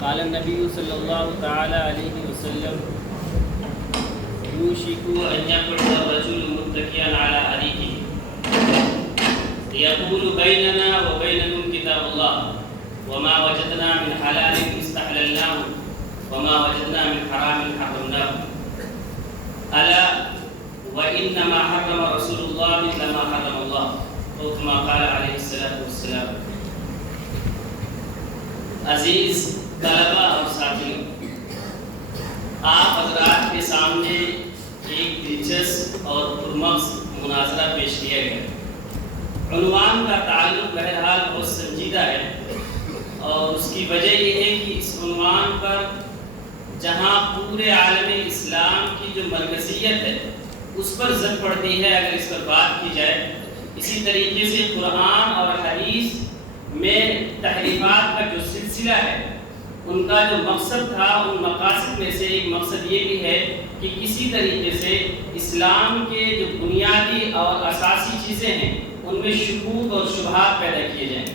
قال النبي صلى الله تعالى عليه وسلم يوشك أن يقعد الرجل متكئا على أريكه يقول بيننا وبينكم كتاب الله وما وجدنا من حلال استحللناه وما وجدنا من حرام حرمناه ألا وإنما حرم رسول الله مثل ما حرم الله أو كما قال عليه الصلاة والسلام۔ عزیز طلبہ اور ساتھیوں، آپ حضرات کے سامنے ایک دلچسپ اور پرمغز مناظرہ پیش کیا گیا۔ عنوان کا تعلق بہرحال بہت سنجیدہ ہے، اور اس کی وجہ یہ ہے کہ اس عنوان پر جہاں پورے عالم اسلام کی جو مرکزیت ہے اس پر زد پڑتی ہے اگر اس پر بات کی جائے۔ اسی طریقے سے قرآن اور حدیث میں تحریفات کا جو سلسلہ ہے، ان کا جو مقصد تھا، ان مقاصد میں سے ایک مقصد یہ بھی ہے کہ کسی طریقے سے اسلام کے جو بنیادی اور اساسی چیزیں ہیں ان میں شکوک اور شبہات پیدا کیے جائیں،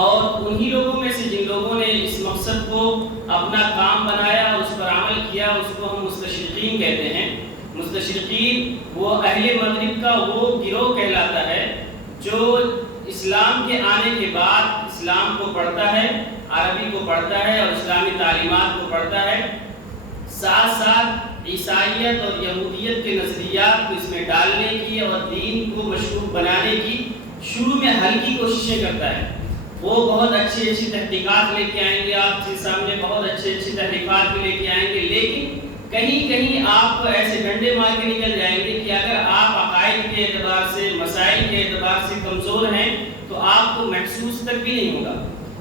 اور انہی لوگوں میں سے جن لوگوں نے اس مقصد کو اپنا کام بنایا اور اس پر عمل کیا، اس کو ہم مستشرقین کہتے ہیں۔ مستشرقین وہ اہل مغرب کا وہ گروہ کہلاتا ہے جو اسلام کے آنے کے بعد اسلام کو پڑھتا ہے، عربی کو پڑھتا ہے اور اسلامی تعلیمات کو پڑھتا ہے، ساتھ ساتھ عیسائیت اور یہودیت کے نظریات کو اس میں ڈالنے کی اور دین کو مشکوک بنانے کی شروع میں ہلکی کوششیں کرتا ہے۔ وہ بہت اچھی تحقیقات لے کے آئیں گے، آپ کے سامنے بہت اچھی تحریفات بھی لے کے آئیں گے، لیکن کہیں کہیں آپ کو ایسے ڈنڈے مار کے نکل جائیں گے کہ اگر آپ عقائد کے اعتبار سے، مسائل کے اعتبار سے کمزور ہیں تو آپ کو محسوس تک بھی نہیں ہوگا۔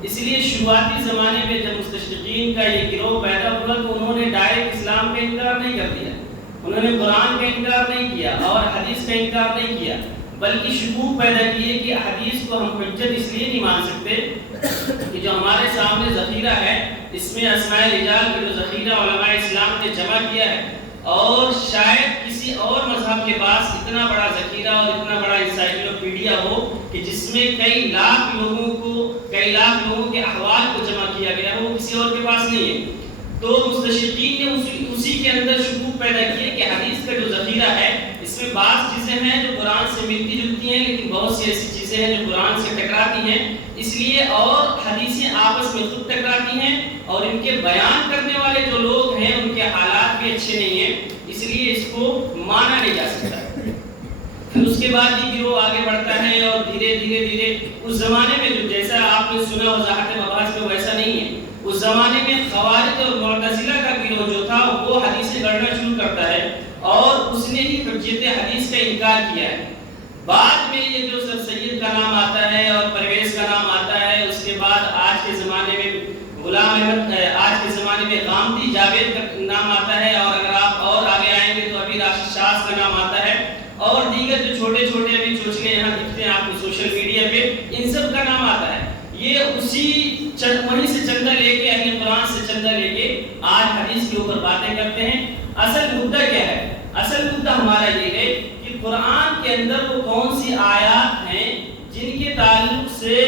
اس لیے شروعاتی زمانے میں جب مستشرقین کا یہ گروہ پیدا ہوا تو انہوں نے ڈائریکٹ اسلام کا انکار نہیں کر دیا، انہوں نے قرآن کا انکار نہیں کیا اور حدیث کا انکار نہیں کیا، بلکہ شکوک پیدا کیے کہ حدیث کو ہم حجت اس لیے نہیں مان سکتے کہ جو ہمارے سامنے ذخیرہ ہے اس میں اسماء رجال کا جو ذخیرہ علماء اسلام نے جمع کیا ہے، اور شاید کسی اور مذہب کے پاس اتنا بڑا ذخیرہ اور اتنا بڑا انسائکلوپیڈیا ہو کہ جس میں کئی لاکھ لوگوں کے احوال کو جمع کیا گیا، وہ کسی اور کے پاس نہیں ہے۔ تو مستشرقین نے اسی کے اندر شکوک پیدا کیے کہ حدیث کا جو ذخیرہ ہے اس میں بعض چیزیں ہیں جو قرآن سے ملتی جلتی ہیں، لیکن بہت سی ایسی چیزیں ہیں جو قرآن سے ٹکراتی ہیں، اس لیے اور حدیثیں آپس میں خود ٹکراتی ہیں، اور ان کے بیان کرنے والے جو لوگ ہیں ان کے حالات بھی اچھے نہیں ہیں، اس لیے اس کو مانا نہیں جا سکتا۔ پھر اس کے بعد یہ گروہ آگے بڑھتا ہے اور دھیرے دھیرے اس زمانے میں جو جیسا آپ نے سنا وضاحت مباحث میں ویسا نہیں ہے، اس زمانے میں خوارج اور معتزلہ کا گروہ جو تھا وہ حدیثیں گڑھنا شروع کرتا ہے اور اس نے ہی حجت حدیث کا انکار کیا ہے۔ بعد میں یہ جو سر سید کا نام آتا ہے اور پرویز کا نام آتا ہے، اس کے بعد آج کے زمانے میں غلام احمد، آج کے زمانے میں غامدی جاوید کا نام آتا ہے، اور اگر آپ اور آگے آئیں گے تو ابھی راشد شاہ کا نام آتا ہے، اور دیگر جو چھوٹے چھوٹے ابھی چوچلے یہاں دکھتے ہیں آپ کو سوشل میڈیا پہ، ان سب کا نام آتا ہے۔ یہ اسی وہیں سے چندہ لے کے، اہل قرآن سے چندہ لے کے آج حدیث کے اوپر باتیں کرتے ہیں۔ اصل مدعا کیا ہے؟ اصل مدعا ہمارا یہ ہے کہ قرآن کے اندر وہ کون سی آیات ہیں جن کے تعلق سے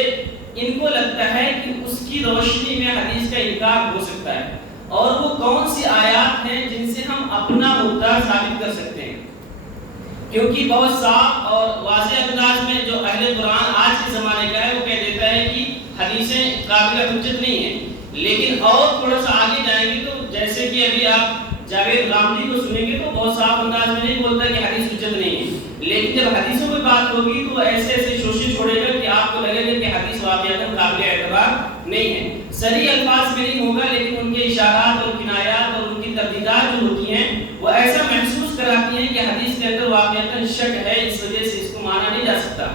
ان کو لگتا ہے کہ اس کی روشنی میں حدیث کا انکار ہو سکتا ہے، اور وہ کون سی آیات ہیں جن سے ہم اپنا مدعا ثابت کر سکتے ہیں۔ کیونکہ بہت صاف اور واضح انداز میں جو اہل قرآن آج کے زمانے کا ہے وہ کہہ دیتا ہے کہ حدیثیں قابل حجت نہیں ہیں، لیکن اور تھوڑا سا آگے جائیں گے تو جیسے کہ ابھی آپ جاوید غامدی کو سنیں گے تو بہت صاف انداز میں نہیں بولتا کہ حدیث حجت نہیں ہے، لیکن جب حدیثوں میں بات ہوگی تو ایسے ایسے شوشے چھوڑے گا کہ آپ کو لگے گا کہ حدیث واقعات قابل اعتبار نہیں ہے۔ صریح الفاظ میں نہیں ہوگا، لیکن ان کے اشارات اور کنایات اور ان کی تردیدات جو ہوتی ہیں وہ ایسا محسوس کراتی ہیں کہ حدیث کے اندر واقعات شک ہے، اس وجہ سے اس کو مانا نہیں جا سکتا۔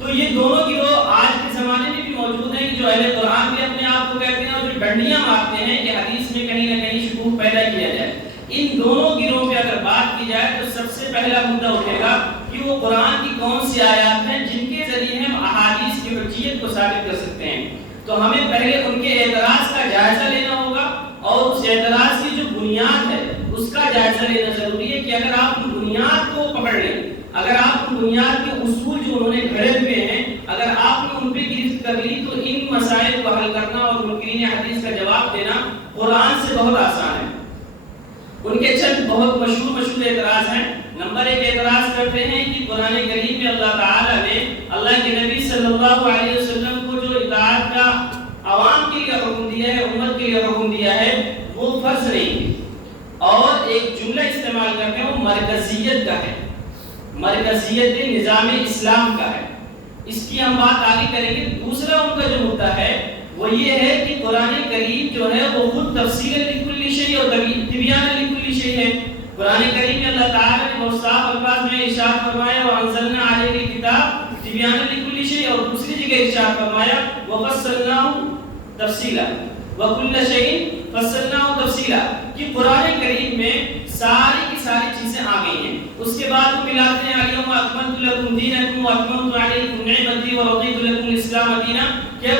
تو یہ دونوں گروہ آج کے زمانے میں بھی موجود ہیں کہ جو اہل قرآن بھی اپنے آپ کو کہتے ہیں اور جو ڈنڈیاں مارتے ہیں کہ حدیث میں کہیں نہ کہیں شکوک پیدا کیا جائے۔ ان دونوں گروہوں پہ اگر بات کی جائے تو سب سے پہلا مدعا اٹھے گا کہ وہ قرآن کی کون سی آیات ہیں جن کے ذریعے ہم احادیث کی حجیت کو ثابت کر سکتے ہیں۔ تو ہمیں پہلے ان کے اعتراض کا جائزہ لینا ہوگا، اور اس اعتراض کی جو بنیاد ہے اس کا جائزہ لینا ضروری ہے کہ اگر آپ ان بنیاد کو پکڑ لیں، اگر آپ ان بنیاد کے اصول جو انہوں نے گھڑے ہوئے ہیں اگر آپ نے ان پہ گرفت کر لی تو ان مسائل کو حل کرنا اور منکرین حدیث کا جواب جواب دینا قرآن سے بہت آسان ہے۔ ان کے چند بہت مشہور اعتراض ہیں۔ نمبر 1 اعتراض کرتے ہیں کہ قرآن کریم میں اللہ تعالیٰ نے اللہ کے نبی صلی اللہ علیہ وسلم کو جو اطاعت کا عوام کے لیے حکم دیا ہے، امت کے لیے حکم دیا ہے، وہ فرض نہیں، اور ایک جملہ استعمال کرتے ہیں وہ مرکزیت کا ہے، مرکزیت نظام اسلام کا ہے۔ اس کی ہم بات آگے کریں گے۔ دوسرا ان کا جو مدعا ہے وہ یہ ہے کہ قرآن کریم جو ہے وہ خود تفسیر لکل شیء اور تبیان لکل شیء ہے۔ قرآن کریم میں اللہ تعالیٰ نے بہت صاف الفاظ میں ارشاد فرمایا وَأَنزَلْنَا عَلَيْكَ الْكِتَابَ تِبْيَانًا لِكُلِّ شَيْءٍ، اور دوسری جگہ ارشاد فرمایا وَفَصَّلْنَاهُ تَفْصِيلًا وَكُلَّ شَيْءٍ فَصَّلْنَاهُ تَفْصِيلًا، کہ قرآن کریم میں ساری کی ساری چیزیں آ گئی ہیں۔ اس کے بعد وہ ملاتے ہیں اليوم اکملت لکم دینکم واتممت علیکم نعمتی ورضیت لکم الاسلام دینا، کہ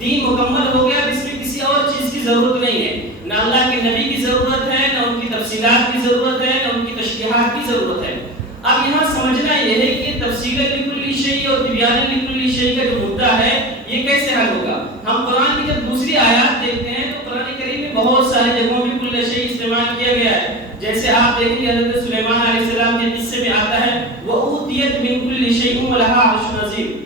دین مکمل ہو گیا، اس میں کسی اور چیز کی ضرورت نہیں ہے، نہ اللہ کے نبی کی ضرورت ہے، نہ ان کی تفصیلات کی ضرورت ہے، نہ ان کی تشریحات کی ضرورت ہے۔ اب یہاں سمجھنا یہ ہے کہ تفصیل لکل شیء اور تبیان لکل شیء کا جو مدعا ہے یہ کیسے حل ہوگا؟ ہم قرآن کی جب دوسری آیات دیکھتے ہیں تو قرآن کریم میں بہت سارے جگہوں میں کل شیء استعمال کیا گیا ہے۔ جیسے آپ دیکھیں گے حضرت سلیمان علیہ السلام کے قصے میں آتا ہے وَأُوتِيَتْ مِن كُلِّ شَيْءٍ وَلَهَا عَرْشٌ عَظِيمٌ،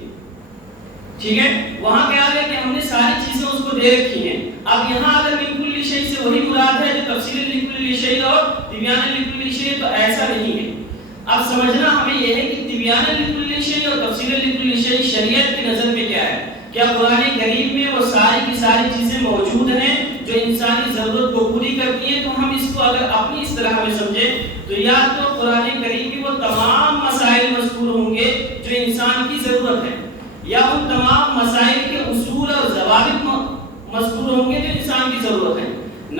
ٹھیک ہے، وہاں کیا ہے کہ ہم نے ساری چیزیں اس کو دے رکھی ہیں۔ اب یہاں اگر من کل شیء سے وہی مراد ہے جو تفصیل لکل شیء اور تبیان لکل شیء، تو ایسا نہیں ہے۔ اب سمجھنا ہمیں یہ ہے کہ تبیان لکل شیء اور تفصیل لکل شیء شریعت کی نظر میں کیا ہے؟ کیا قرآن کریم میں وہ ساری کی ساری چیزیں موجود ہیں جو انسانی ضرورت کو پوری کرتی ہیں؟ تو ہم اس کو اگر اپنی اصطلاح میں سمجھیں تو یا تو قرآن کریم کی وہ تمام مسائل مذکور ہوں گے جو انسان کی ضرورت ہے، یا ان تمام مسائل کے اصول اور ضوابط مذکور ہوں گے جو انسان کی ضرورت ہے۔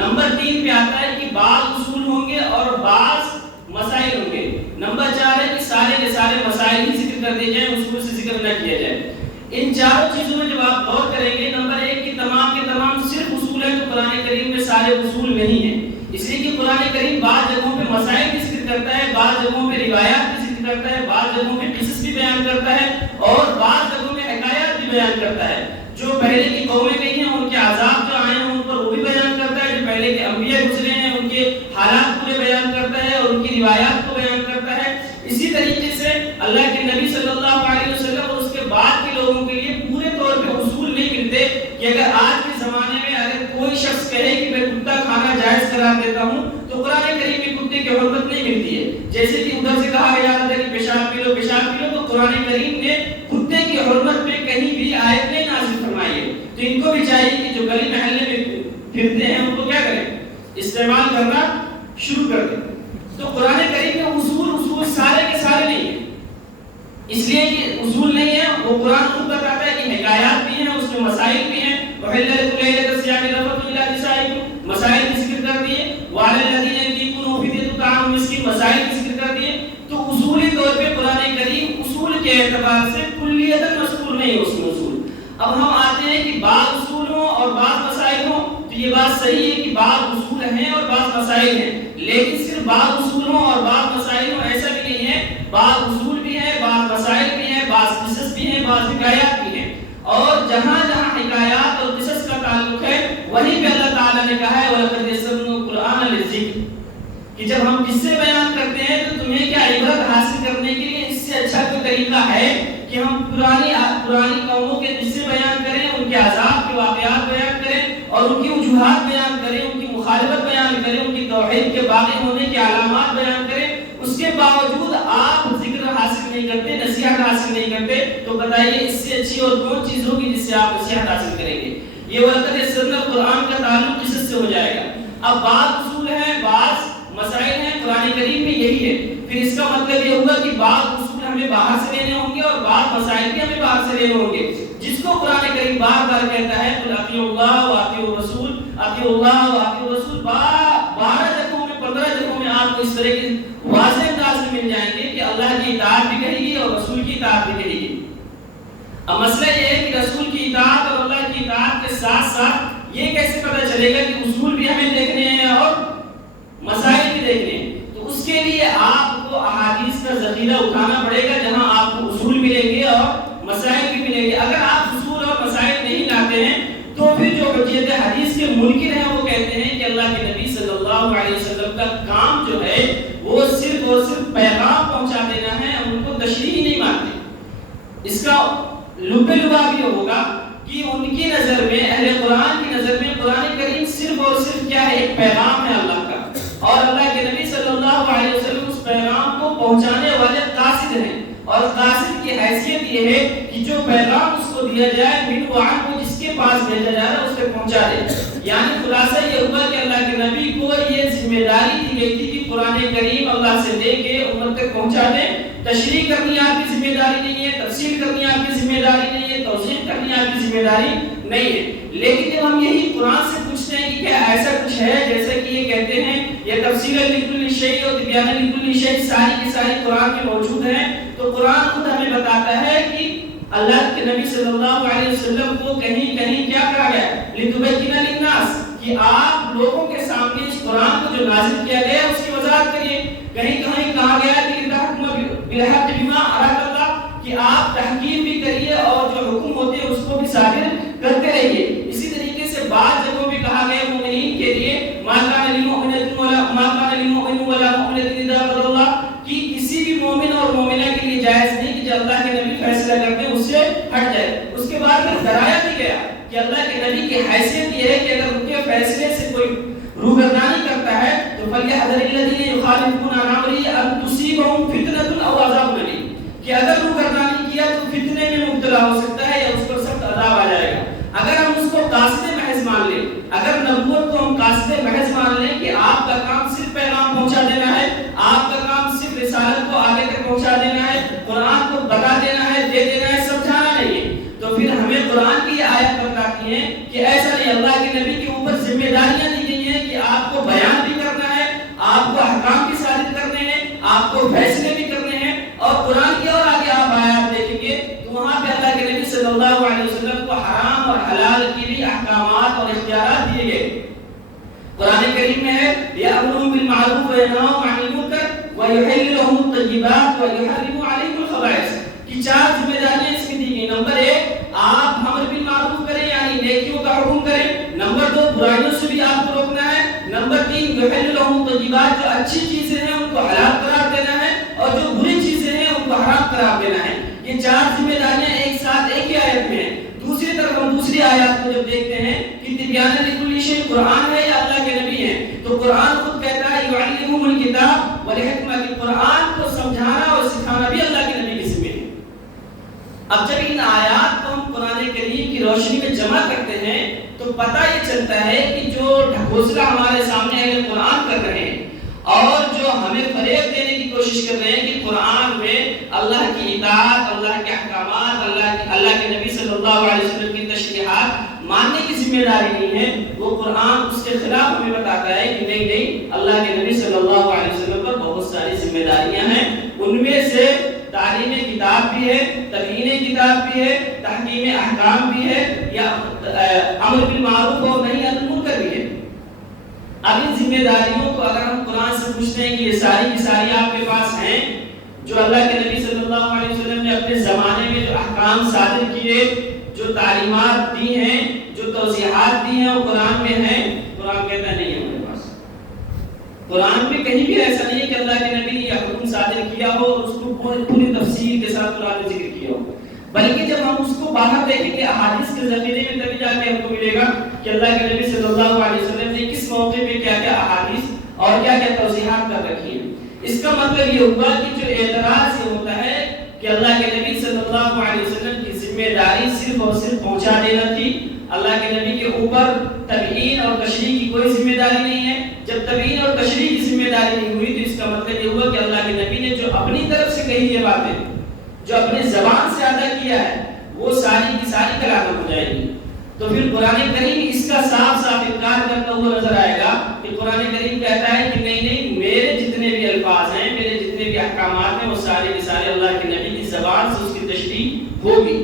نمبر 3 پہ آتا ہے کہ بعض اصول ہوں گے اور بعض مسائل ہوں گے۔ نمبر 4 ہے کہ سارے کے سارے مسائل ہی ذکر کر دیے جائیں، اصول سے ذکر نہ کیا جائے۔ ان چاروں چیزوں میں جب آپ غور کریں گے، نمبر 1 کی تمام کے تمام صرف اصول ہیں، تو قرآن کریم میں سارے اصول نہیں ہیں، اس لیے کہ قرآن کریم بعض جگہوں پہ مسائل کی ذکر کرتا ہے، بعض جگہوں پہ روایات کی ذکر کرتا ہے، بعض جگہوں پہ قصص بھی بیان کرتا ہے، اور بعض جگہوں میں حکایات بھی بیان کرتا ہے۔ جو پہلے کی قومیں گئی ہیں ان کے عذاب جو آئے ہیں ان پر وہ بھی بیان کرتا ہے، جو پہلے کے انبیاء گزرے ہیں ان کے حالات پورے بیان کرتا ہے اور ان کی روایات کو بیان کرتا ہے۔ اسی طریقے سے اللہ کے نبی صلی اللہ علیہ وسلم اور اس کے بعد کے لوگوں کے لیے پورے طور پہ اصول نہیں ملتے کہ اگر آج کے زمانے میں اگر کوئی شخص کہے کہ میں کتا کھانا جائز قرار دیتا ہوں تو قرآن کریم میں کتے کی حرمت نہیں ملتی ہے۔ جیسے کہ ادھر سے کہا گیا تھا کہ پیشاب پی لو پیشاب پی لو، تو قرآن کریم نے کتے کی حرمت پہ کہیں بھی آیت نہیں نازل فرمائی ہے۔ تو ان کو بھی چاہیے کہ جو گلی محلے میں پھرتے ہیں ان کو کیا کریں؟ استعمال کرنا شروع کر دیں۔ تو قرآن کریم کے اصول سارے کے سارے نہیں ہیں، اس لیے کہ اصول نہیں ہے، وہ قرآن خود بتاتا ہے کہ حکایات بھی ہیں، اس میں مسائل بھی ہیں۔ وَحِلَّ لَكُمْ لَيْلَةَ الصِّيَامِ الرَّفَثُ إِلَىٰ نِسَائِكُمْ، مسائل کی ذکر کر دیے۔ وَعَلَى الَّذِينَ يُطِيقُونَهُ فِدْيَةٌ طَعَامُ مِسْكِينٍ، مسائل کی ذکر کر دیے۔ تو اصولی طور پہ قرآن کریم اصول کے اعتبار سے کلیتاً مذکور نہیں ہے اس میں اصول۔ اب ہم آتے ہیں کہ بعض اصول ہوں اور بعض مسائل ہوں، تو یہ بات صحیح ہے کہ بعض اصول ہیں اور بعض مسائل ہیں، لیکن صرف بعض اصول ہوں اور بعض مسائل ہوں ایسا بھی نہیں ہے۔ بعض اصول بھی ہیں، بعض مسائل بھی ہیں، بعض قصص بھی ہیں، بعض حکایات بھی ہیں، اور جہاں جہاں حکایات اور قصص کا تعلق ہے وہیں پہ اللہ تعالیٰ نے کہا ہے وَلَقَدْ يَسَّرْنَا الْقُرْآنَ لِلذِّكْرِ، کہ جب ہم قصے بیان کرتے ہیں تو تمہیں کیا عبرت حاصل کرنے کے لیے اس سے اچھا کوئی طریقہ ہے کہ ہم پرانی قوموں کے قصے بیان کریں، ان کے عذاب کے واقعات بیان کریں اور ان کی وجوہات بیان کریں، ان کی مخالفت بیان کریں، ان کی توحید کے باقی ہونے کے علامات بیان کریں، اس کے باوجود آپ ذکر حاصل نہیں کرتے، نصیحت حاصل نہیں کرتے، تو بتائیے اس سے اچھی اور کون چیز ہوگی جس سے آپ نصیحت حاصل کریں گے؟ یہ وَلَقَدْ يَسَّرْنَا الْقُرْآنَ کا تعلق قصص سے ہو جائے گا۔ اب بعض اصول ہیں، بعض مسائل ہیں، قرآن کریم میں یہی ہے، پھر اس کا مطلب یہ ہوگا کہ بعض اصول ہمیں باہر سے لینے ہوں گے اور بعض مسائل بھی ہمیں باہر سے لینے ہوں گے، جس کو قرآن کریم بار بار کہتا ہے قُلْ أَطِیعُوا اللَّهَ وَأَطِیعُوا الرَّسُولَ، أَطِیعُوا اللَّهَ وَأَطِیعُوا الرَّسُولَ۔ 12 جگہوں میں 15 جگہوں میں آپ کو اس طرح کی واضح انداز میں مل جائیں گے کہ اللہ کی اطاعت بھی کہے گی اور رسول کی اطاعت بھی کہے گی۔ اب مسئلہ یہ ہے کہ رسول کی اطاعت اور اللہ کی اطاعت کے ساتھ ساتھ یہ کیسے پتہ چلے گا کہ اصول بھی ہمیں دیکھنے ہیں اور مسائل بھی دیکھنے ہیں؟ تو اس کے لیے آپ کو احادیث کا ذخیرہ اٹھانا پڑے گا جہاں آپ کو اصول ملیں گے اور مسائل بھی ملیں گے۔ اگر آپ اصول اور مسائل نہیں لاتے ہیں تو پھر جو حجیت حدیث کے منکر اس کا لب لباب یہ ہوگا کہ ان کی نظر میں، اہل قرآن کی نظر میں، قرآن کریم صرف اور صرف کیا ہے؟ ایک پیغام ہے اللہ کا، اور اللہ کے نبی صلی اللہ علیہ وسلم اس پیغام کو پہنچانے والے قاصد ہیں، اور قاصد کی حیثیت یہ ہے کہ جو پیغام اس کو دیا جائے من وعن کو جس کے پاس بھیجا جا رہا ہے اس تک پہنچا دے۔ یعنی خلاصہ یہ ہوا کہ اللہ کے نبی کو یہ ذمہ داری دی گئی تھی کہ قرآن کریم اللہ سے لے کے امت تک پہنچا دیں۔ تشریح کرنی آپ کی ذمہ داری نہیں ہے، تفسیر کرنی آپ کی ذمہ داری نہیں ہے، توضیح کرنی آپ کی ذمہ داری نہیں ہے۔ لیکن جب ہم یہی قرآن سے پوچھتے ہیں کہ کیا ایسا کچھ ہے جیسے کہ یہ کہتے ہیں یہ تفسیر لکل شیء اور تبیان لکل شیء ساری کی ساری قرآن میں موجود ہیں، تو قرآن خود ہمیں بتاتا ہے کہ اللہ کے نبی صلی اللہ علیہ وسلم کو کہیں کہیں کیا کہا گیا ہے؟ لِتُبَيِّنَ لِلنَّاسِ، کہ آپ لوگوں کے سامنے اس قرآن کو جو نازل کیا گیا ہے اس کی وضاحت کریے۔ کہیں کہیں کہا گیا ہے کہ تحکم بالحق بما اراک اللہ، کہ آپ تحقیق بھی کریے اور جو حکم ہوتے ہیں اس کو بھی صادر کرتے رہیے۔ اسی طریقے سے بعض جگہوں میں کہا گیا مومنین کے لیے ما کان للمؤمن ولا مؤمنۃ اذا قضى اللہ، کہ کسی بھی مومن اور مومنہ کے لیے جائز نہیں کہ جب اللہ کے نبی فیصلہ کرتے ہیں اس سے ہٹ جائے۔ اس کے بعد پھر ڈرایا بھی گیا کہ اللہ کے نبی کی حیثیت یہ ہے کہ اگر ان کے فیصلے سے کوئی روگردانی کرتا ہے تو فَلْيَحْذَرِ الَّذِينَ يُخَالِفُونَ عَنْ أَمْرِهِ أَن تُصِيبَهُمْ فِتْنَةٌ أَوْ عَذَابٌ أَلِيمٌ، کہ اگر روگردانی کیا تو فتنے میں مبتلا ہو سکتا ہے یا اس پر سخت عذاب آ جائے گا۔ اگر ہم اس کو قاصد محض مان لیں، اگر نبوت کو ہم قاصد محض مان لیں کہ آپ کا کام صرف پیغام پہنچا دینا ہے، آپ کا کام صرف رسالت کو آگے تک پہنچا دینا ہے، قرآن کو بتا دینا ہے، دے دینا ہے، سمجھانا نہیں ہے، تو پھر ہمیں قرآن کی یہ آیت بتاتی ہے کہ ایسا نہیں، اللہ کے نبی کے اوپر ذمہ داریاں دی گئی ہیں کہ آپ کو بیان بھی کرنا ہے، آپ کو احکام بھی صادر کرنے ہیں، آپ کو فیصلے بھی کرنے ہیں۔ اور قرآن کی اور آگے آپ آیات دیکھیں گے تو وہاں پہ اللہ کے نبی صلی اللہ علیہ وسلم کو حرام اور حلال کی بھی احکامات اور اختیارات دیے گئے۔ قرآن کریم میں ہے یأمرون بالمعروف وینہون عن المنکر ویحل لهم الطیبات ویحرم علیکم الخبائث، کی چار ذمہ داریاں اس میں دی گئی۔ نمبر ایک، آپ امر بالمعروف کریں یعنی نیکیوں کا حکم کریں۔ نمبر دو، برائیوں سے بھی آپ کو روکنا ہے۔ نمبر تین، یحل لهم الطیبات، جو اچھی چیزیں ہیں ان کو حلال قرار دینا ہے، اور جو بری چیزیں ہیں ان کو حرام قرار دینا ہے۔ یہ چار ذمہ داریاں ایک ساتھ ایک ہی آیت میں ہیں۔ دوسری طرف ہم دوسری آیات کو جب دیکھتے ہیں کہ تبیان لکل شیء قرآن ہے یا اللہ کے نبی ہیں، تو قرآن خود کہتا ہے یعلمہم الکتاب والحکمہ، کہ قرآن کو سمجھانا اور سکھانا بھی اللہ کے نبی کے ذمہ ہے۔ اب جب ان آیات کو ہم قرآن کریم کی روشنی میں جمع کرتے ہیں تو پتہ یہ چلتا ہے کہ جو ڈھکوسلا ہمارے سامنے اہل قرآن کر رہے ہیں اور جو ہمیں فریب دینے کی کوشش کر رہے ہیں کہ قرآن میں اللہ کی اطاعت، اللہ کے احکامات، اللہ کے نبی صلی اللہ علیہ وسلم کی تشریحات ماننے کی ذمہ داری نہیں ہے، وہ قرآن اس کے خلاف ہمیں بتاتا ہے کہ نہیں نہیں، اللہ کے نبی صلی اللہ علیہ وسلم پر بہت ساری ذمہ داریاں ہیں، ان میں سے تعلیم کتاب بھی ہے، تبیین کتاب بھی ہے، تحکیم احکام بھی ہے، یا امر بالمعروف اور نہی عن المنکر بھی ہے۔ اب ان ذمہ داریوں کو اگر ہم قرآن سے پوچھتے ہیں کہ یہ ساری کی ساری آپ کے پاس ہیں، جو اللہ کے نبی صلی اللہ علیہ وسلم نے اپنے زمانے میں جو احکام صادر کیے، جو تعلیمات دی ہیں، جو توضیحات دی ہیں وہ قرآن میں ہیں، قرآن کہتا نہیں ہے ہمارے پاس۔ قرآن میں کہیں بھی ایسا نہیں ہے کہ اللہ کے نبی نے یہ حکم صادر کیا ہو اور اس کو پوری تفصیل کے ساتھ قرآن میں ذکر کیا ہو، بلکہ جب ہم اس کو باہر دیکھیں گے احادیث کے ذخیرے میں تبھی جا کے ہم کو ملے گا کہ اللہ کے نبی صلی اللہ علیہ وسلم نے کس موقع پہ کیا کیا احادیث اور کیا کیا توضیحات کر رکھی ہیں۔ اس کا مطلب یہ ہوا کہ جو اعتراض یہ ہوتا ہے کہ اللہ کے نبی صلی اللہ علیہ وسلم کی ذمہ داری صرف اور صرف پہنچا دینا تھی، اللہ کے نبی کے اوپر تبیین اور تشریح کی کوئی ذمہ داری نہیں ہے۔ جب تبیین اور تشریح کی ذمہ داری نہیں ہوئی تو اس کا مطلب یہ ہوا کہ اللہ کے نبی نے جو اپنی طرف سے کہی یہ باتیں، جو اپنے زبان سے ادا کیا ہے، وہ ساری کی ساری کلام ہو جائے گی۔ تو پھر قرآن کریم اس کا صاف صاف انکار کرتا ہوا نظر آئے گا کہ قرآن کریم کہتا ہے کہ نہیں نہیں، میرے جتنے بھی الفاظ ہیں، میرے جتنے بھی احکامات ہیں، وہ سارے کے سارے اللہ کے نبی کی زبان سے اس کی تشریح ہوگی۔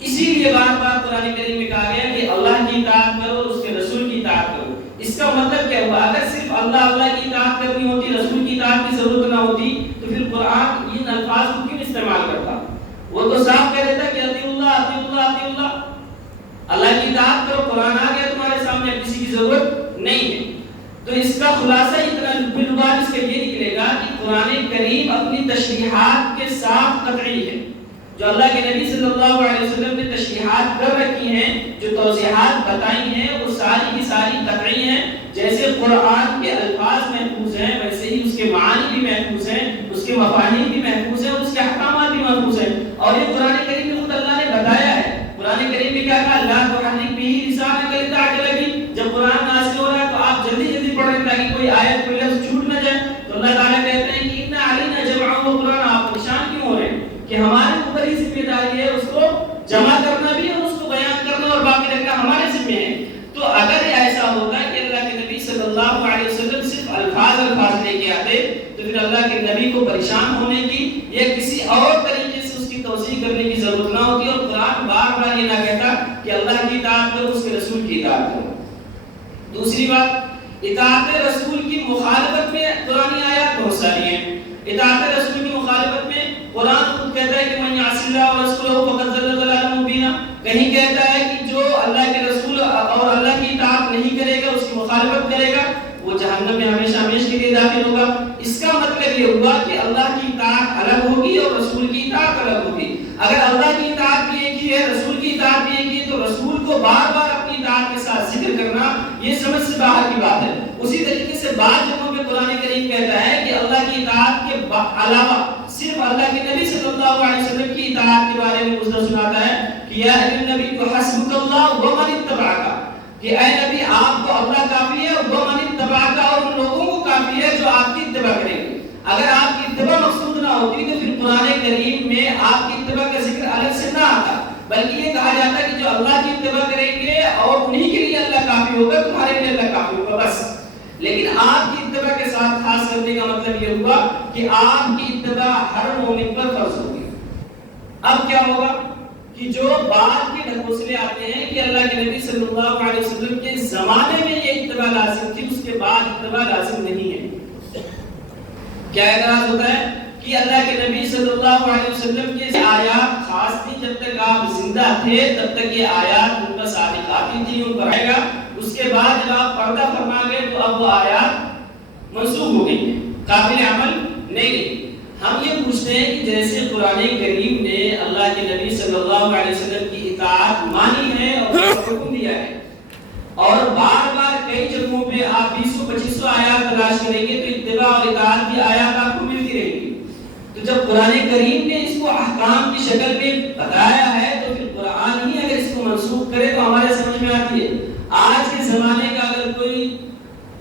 اسی لیے بار بار قرآن کریم میں کہا گیا کہ اللہ کی اطاعت کرو اور اس کے رسول کی اطاعت کرو۔ اس کا مطلب کیا ہوا؟ اگر صرف اللہ کی اطاعت کرنی ہوتی، رسول کی اطاعت کی ضرورت نہ ہوتی تو پھر قرآن ان الفاظ کو کیوں استعمال کرتا؟ وہ تو صاف کہہ دیتا کہ اطیعوا اللہ اطیعوا اللہ اطیعوا اللہ، اللہ کی اطاعت کرو، قرآن آ گیا تمہارے سامنے، کسی کی ضرورت نہیں ہے۔ تو اس کا خلاصہ اتنا بالبال اس کا یہ نکلے گا کہ قرآن کریم اپنی تشریحات کے ساتھ قطعی ہے، جو اللہ کے نبی صلی اللہ علیہ وسلم نے تشریحات کر رکھی ہیں، جو توضیحات بتائی ہیں، وہ ساری کی ساری قطعی ہیں. جیسے قرآن کے الفاظ محفوظ ہیں ویسے ہی اس کے معانی بھی محفوظ ہیں، اس کے مفاہیم بھی محفوظ ہیں اور اس کے احکامات بھی محفوظ ہیں. اور یہ قرآن کریم میں خود اللہ نے بتایا ہے. قرآن کریم میں کیا کہا؟ لا تحرک به لسانک لتعجل به. جب قرآن نازل ہو رہا ہے تو آپ جلدی جلدی پڑھ رہے تاکہ کوئی آیت کوئی لفظ چھوٹ نہ جائے. تو اللہ تعالیٰ کہتے ہیں کہ ان علینا جمعہ و قرآن. آپ پریشان کیوں ہو رہے ہیں کہ ہمارے اوپر ہی ذمہ داری ہے اس کو جمع کرنا بھی اور اس کو بیان کرنا اور باقی رکھنا ہمارے ذمہ ہے. تو اگر ایسا ہوتا کہ اللہ کے نبی صلی اللہ علیہ وسلم صرف الفاظ لے کے آتے تو پھر اللہ کے نبی کو پریشان ہونے کی یا کسی اور طریقے سے اس کی توضیح کرنے کی ضرورت نہ ہوتی. اور قرآن بار بار یہ نہ کہتا کہ اللہ کی اطاعت کرو، اس کے رسول کی اطاعت کرو. دوسری بات، اطاعت رسول کی مخالفت میں قرآنی آیات بہت ساری ہیں. اطاعت رسول کی مخالفت میں قرآن خود کہتا ہے کہ من یعص اللہ ورسولہ فقد ضل ضلالا مبینا. کہیں کہتا ہے کہ جو اللہ کے رسول اور اللہ کی اطاعت نہیں کرے گا، اس کی مخالفت کرے گا، وہ جہنم میں ہمیشہ ہمیشہ کے لیے داخل ہوگا. اس کا مطلب یہ ہوا کہ اللہ کی اطاعت الگ ہوگی اور رسول کی اطاعت الگ ہوگی. اگر اللہ کی اطاعت بھی ایک ہی ہے، رسول کی اطاعت بھی ایک ہی ہے، تو رسول کو بار بار اپنی اطاعت کے ساتھ ذکر کرنا یہ سمجھ سے باہر کی بات ہے. اسی طریقے سے بعض جگہوں پہ قرآن کریم کہتا ہے کہ اللہ کی اطاعت کے علاوہ صرف اللہ کے نبی صلی اللہ علیہ وسلم کی اطاعت کے بارے میں مجھے سناتا ہے کہ یا ایھا النبی حسبک اللہ ومن اتبعک. کہ اے نبی آپ کو اللہ کافی ہے، ومن اتبعک اور ان لوگوں کو کافی ہے جو آپ کی اتباع کریں گے. اگر آپ کی اتباع مقصود نہ ہوتی تو پھر قرآن کریم میں آپ کی اتباع کا ذکر الگ سے نہ آتا، بلکہ یہ کہا جاتا کہ جو اللہ کی اتباع کریں گے اور انہی کے لیے اللہ کافی ہوگا، تمہارے لیے اللہ کافی ہوگا بس. لیکن آپ کی اتباع کے ساتھ خاص کرنے کا مطلب یہ ہوا کہ آپ کی اتباع ہر مومن پر فرض ہوگی. اب کیا ہوگا کہ جو بعد کے ڈھکوسلے آتے ہیں کہ اللہ کے نبی صلی اللہ علیہ وسلم کے زمانے میں یہ اتباع لازم تھی، اس کے بعد اتباع لازم نہیں ہے. کیا اعتراض ہوتا ہے کہ اللہ کے نبی صلی اللہ علیہ وسلم کے آیات خاص تھی، جب تک آپ زندہ تھے تب تک یہ آیات ان پر صادق آتی تھی، ان پر آئے گا. اس کے بعد جب آپ پردہ فرما گئے تو اب وہ آیات منسوخ ہو گئی ہیں، قابل عمل نہیں. ہم یہ پوچھتے ہیں کہ جیسے قرآن کریم نے اللہ کے نبی صلی اللہ علیہ وسلم کی اطاعت مانی ہے اور حکم دیا ہے، اور بار بار کئی جگہوں پہ آپ 200-2500 آیات تلاش کریں گے تو اتباع اور اطاعت کی آیات آپ کو ملتی رہیں گی. تو جب قرآن کریم نے اس کو احکام کی شکل میں بتایا ہے تو پھر قرآن ہی اگر اس کو منسوخ کرے تو ہمارے سمجھ میں آتی ہے. آج کے زمانے کا اگر کوئی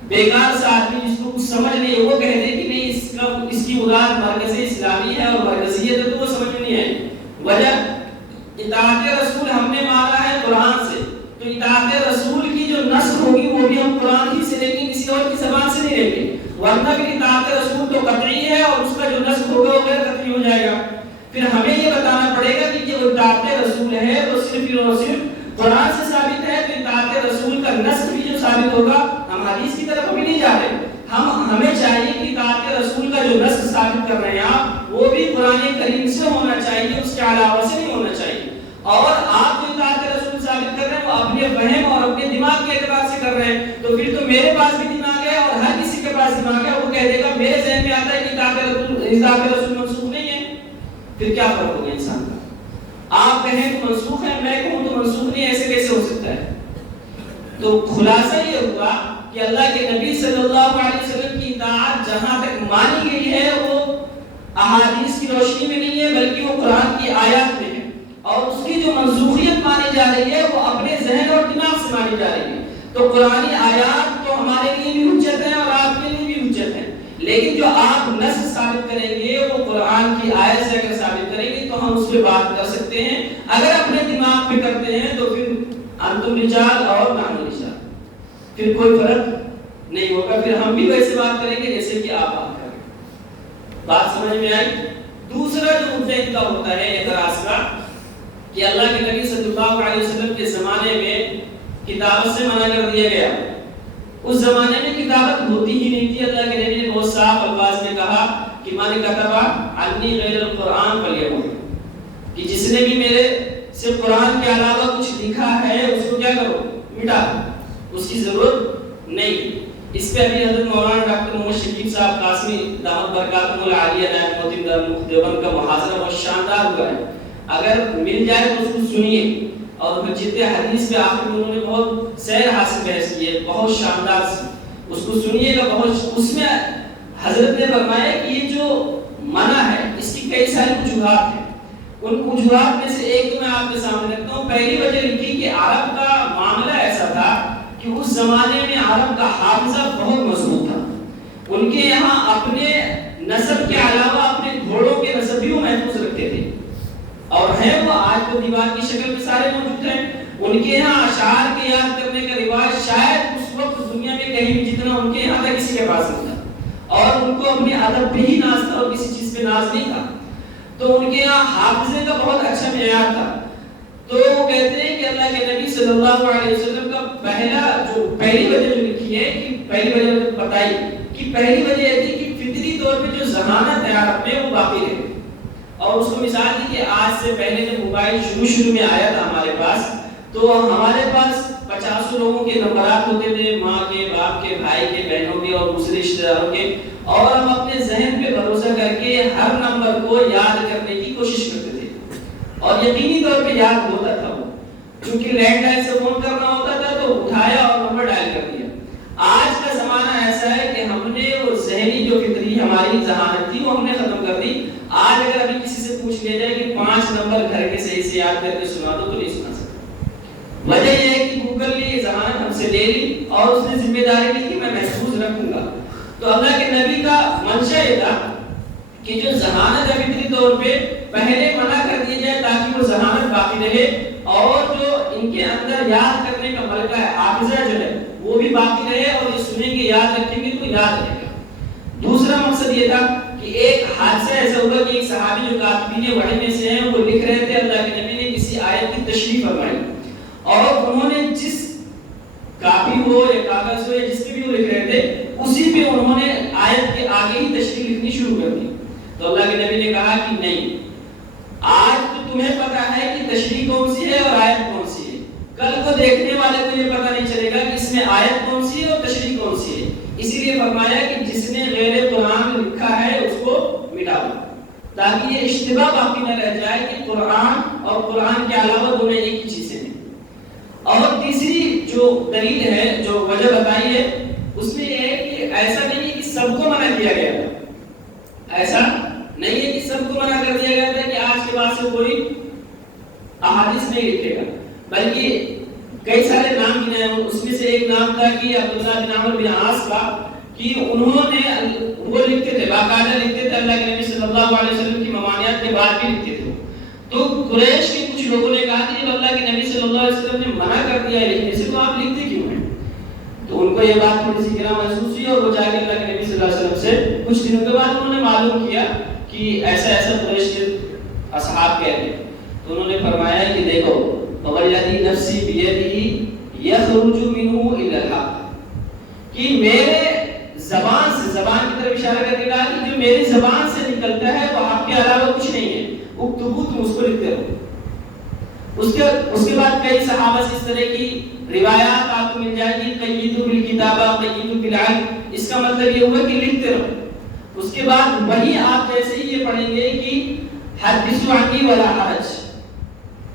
بیکار سا آدمی جس کو کچھ سمجھ نہیں، وہ کہہ دے کہ نہیں اس کی مراد مرکز اسلامی ہے اور مرکزیت ہے، تو وہ سمجھ میں نہیں آئے. وجہ اطاعت رسول ہم نے مانا ہے قرآن سے، تو اطاعت رسول کی جو نسخ ہوگی وہ بھی ہم قرآن ہی سے لیں گے، کسی اور کی زبان سے نہیں لیں گے. ورنہ پھر اطاعت رسول تو قطعی ہے اور اس کا جو نسخ ہوگا وہ غیر قطعی ہو جائے گا. پھر ہمیں یہ بتانا پڑے گا کہ جو اطاعت رسول ہے وہ صرف اور صرف قرآن سے ثابت ہے. تو اطاعت رسول کا نسخ بھی جو ثابت ہوگا، ہم حدیث کی طرف ابھی نہیں جا رہے، ہمیں چاہیے کہ اطاعت رسول کا جو نسخ ثابت کر رہے ہیں آپ، وہ بھی قرآن کریم سے ہونا چاہیے، اس کے علاوہ سے نہیں ہونا چاہیے. اور آپ جو اطاعت رسول ثابت کر رہے ہیں وہ اپنے فہم اور اپنے دماغ کے اعتبار سے کر رہے ہیں. تو پھر تو میرے پاس بھی دماغ ہے اور ہر کسی کے پاس دماغ ہے، وہ کہہ دے گا میرے ذہن میں آتا ہے کہ اطاعت رسول منسوخ نہیں ہے. پھر کیا فرق ہوگا انسان کا؟ آپ کہیں تو منسوخ ہے، میں کہوں تو منسوخ نہیں، ایسے کیسے ہو سکتا ہے؟ تو خلاصہ یہ ہوا کہ اللہ کے نبی صلی اللہ علیہ وسلم کی اطاعت جہاں تک مانی گئی ہے وہ احادیث کی روشنی میں نہیں ہے بلکہ وہ قرآن کی آیات میں ہے. اور اس کی جو منسوخیت مانی جا رہی ہے وہ اپنے ذہن اور دماغ سے مانی جا رہی ہے. تو قرآنی آیات تو ہمارے لیے بھی حجت ہے اور آپ کے لیے بھی حجت ہے، لیکن جو آپ نص ثابت کریں گے وہ قرآن کی آیت سے اگر ثابت کریں گے تو ہم اس پہ بات کر سکتے ہیں. اگر اپنے دماغ پہ کرتے ہیں تو پھر انتم رجال اور نحن رجال، پھر کوئی فرق نہیں ہوگا. پھر ہم بھی ویسے بات کریں گے جیسے کہ آپ بات کریں. بات سمجھ میں آئی؟ دوسرا جو مدعا ان کا ہوتا ہے اعتراض کا کہ اللہ کے نبی صلی اللہ علیہ وسلم کے زمانے میں کتابت سے منع کر دیا گیا. اس زمانے میں کتابت ہوتی ہی نہیں تھی. اللہ کے نبی نے بہت صاف الفاظ میں کہا کہ من کتب عنی غیر القرآن فلیمت، کہ جس نے بھی میرے صرف قرآن کے علاوہ کچھ لکھا ہے اس کو کیا کرو، مٹا دو، اس کی ضرورت نہیں. اس پہ ابھی حضرت مولانا ڈاکٹر محمد شکیب صاحب قاسمی دامت برکاتہم العالیہ نائب مفتی دیوبند کا محاضرہ بہت شاندار ہوا ہے. اگر مل جائے تو اس کو سنیے. اور جتنے حدیث پہ آخر میں انہوں نے بہت سیر حاصل بحث کی ہے، بہت شاندار سی، اس کو سنیے گا. بہت اس میں حضرت نے فرمایا کہ یہ جو منع ہے اس کی کئی ساری وجوہات ہیں. ان وجوہات میں سے ایک تو میں آپ کے سامنے رکھتا ہوں. پہلی وجہ لکھی کہ عرب کا معاملہ ایسا تھا کہ اس زمانے میں عرب کا حافظہ بہت مضبوط تھا. ان کے یہاں اپنے نسب کے علاوہ اپنے گھوڑوں کے نسب بھی وہ محفوظ رکھتے تھے، اور ہیں وہ آج تو دیوار کی شکل میں سارے موجود ہیں. ان کے یہاں اشعار کے یاد کرنے کا رواج شاید اس وقت دنیا میں کہیں بھی جتنا ان کے یہاں تھا کسی کے پاس نہیں تھا، اور ان کو اپنے ادب پہ ہی ناز تھا اور کسی چیز پہ ناز نہیں تھا. تو ان کے یہاں حافظے کا بہت اچھا معیار تھا. تو وہ کہتے ہیں کہ اللہ کے نبی صلی اللہ علیہ وسلم کا پہلی وجہ جو لکھی ہے کہ پہلی وجہ بتائی کہ پہلی وجہ یہ تھی کہ فطری طور پہ جو ذہانت ہے عرب میں وہ باقی رہے. اور اس کو مثال دی کہ آج سے پہلے جب موبائل شروع میں آیا تھا ہمارے پاس، تو ہمارے پاس 50 لوگوں کے نمبرات ہوتے تھے، ماں کے، باپ کے، بھائی کے، بہنوں کے اور دوسرے رشتہ داروں کے، اور ہم اپنے ذہن پہ بھروسہ کر کے ہر نمبر کو یاد کرنے کی کوشش کرتے تھے، اور یقینی طور پہ یاد ہوتا تھا. وہ چونکہ لینڈ لائن سے فون کرنا ہوتا تھا تو اٹھایا اور نمبر ڈائل کر دیا. آج کا زمانہ ایسا ہے کہ ہم نے وہ ذہنی جو فطری ہماری ذہانت تھی وہ ہم نے ختم کر دی. آج اگر ابھی کسی سے پوچھ لیا جائے کہ 5 نمبر گھر کے صحیح سے یاد کر کے سنا دو تو نہیں سنا سکتا. وجہ یہ ہے کہ گوگل نے یہ ذہانت ہم سے لے لی اور اس نے ذمہ داری لی کہ میں محفوظ رکھوں گا. تو اللہ کے نبی کا منشا یہ تھا کہ جو ذہانت ہے فطری طور پہ پہلے منع کر دی جائے تاکہ وہ ذہانت باقی رہے، اور جو ان کے اندر یاد کرنے کا ملکہ ہے، حافظہ جو ہے وہ بھی باقی رہے، اور یہ سنیں گے یاد رکھیں گے تو یاد رہے گا. دوسرا مقصد یہ تھا کہ ایک حادثہ ایسا ہوا کہ ایک صحابی جو کاتبین وحی میں سے ہیں وہ لکھ رہے تھے، اللہ کے نبی نے کسی آیت کی تشریح فرمائی، اور انہوں نے جس کاپی ہو یا کاغذ ہو یا جس پہ بھی وہ لکھ رہے تھے اسی پہ انہوں نے آیت کے آگے ہی تشریح لکھنی شروع کر دی. تو اللہ کے نبی نے کہا کہ نہیں، آج تو تمہیں پتا ہے کہ تشریح کون سی ہے اور آیت کون سی ہے، کل کو دیکھنے والے کو یہ پتا نہیں چلے گا کہ اس میں آیت کون سی ہے اور تشریح کون سی ہے. اسی لیے فرمایا کہ جس نے غیر قرآن لکھا ہے اس کو مٹاؤ، تاکہ یہ اشتباہ باقی نہ رہ جائے کہ قرآن اور قرآن کے علاوہ دونوں ایک ہی چیزیں ہیں. اور تیسری جو دلیل ہے، جو وجہ بتائی ہے، اس میں یہ ہے کہ ایسا نہیں ہے کہ سب کو منع کیا گیا تھا، ایسا نہیں ہے کہ سب کو منع کر دیا گیا تھا کہ آج کے بعد سے کوئی احادیث نہیں لکھے گا، بلکہ کئی سارے نام گنے ہیں. اس میں سے ایک نام تھا کہ عبداللہ بن عمرو بن عاص کا، کہ انہوں نے وہ لکھتے تھے، باقاعدہ لکھتے تھے، اللہ کے نبی صلی اللہ علیہ وسلم کی ممانعت کے بعد بھی لکھتے تھے. تو قریش کے کچھ لوگوں نے کہا کہ جب اللہ کے نبی صلی اللہ علیہ وسلم نے منع کر دیا ہے لکھنے سے تو آپ لکھتے کیوں ہیں؟ تو ان کو یہ بات تھوڑی سی گرا محسوس ہوئی، اور وہ جا کے اللہ کے نبی صلی اللہ علیہ وسلم سے کچھ دنوں کے بعد انہوں نے معلوم کیا کہ ایسا ایسا قریش کے اصحاب کہتے ہیں. تو انہوں نے فرمایا کہ دیکھو، وَوَالَّذِي نَفْسِي بِيَدِهِ يَخْرُجُ مِنْهُ إِلَّا الْحَقُّ، کہ میرے زبان سے، زبان کی طرف اشارہ کر کے کہا کہ جو میری زبان سے نکلتا ہے وہ حق کے علاوہ کچھ نہیں ہے، اکتبو، تم اس کو لکھتے رہو. اس کے بعد کئی صحابہ سے اس طرح کی روایات آپ کو مل جائے گی، قیدوا بالکتابہ، قیدوا بالعلم، اس کا مطلب یہ ہوا کہ لکھتے رہو. اس کے بعد وہی آپ جیسے ہی یہ پڑھیں گے کہ حدثوا عنی ولا حرج،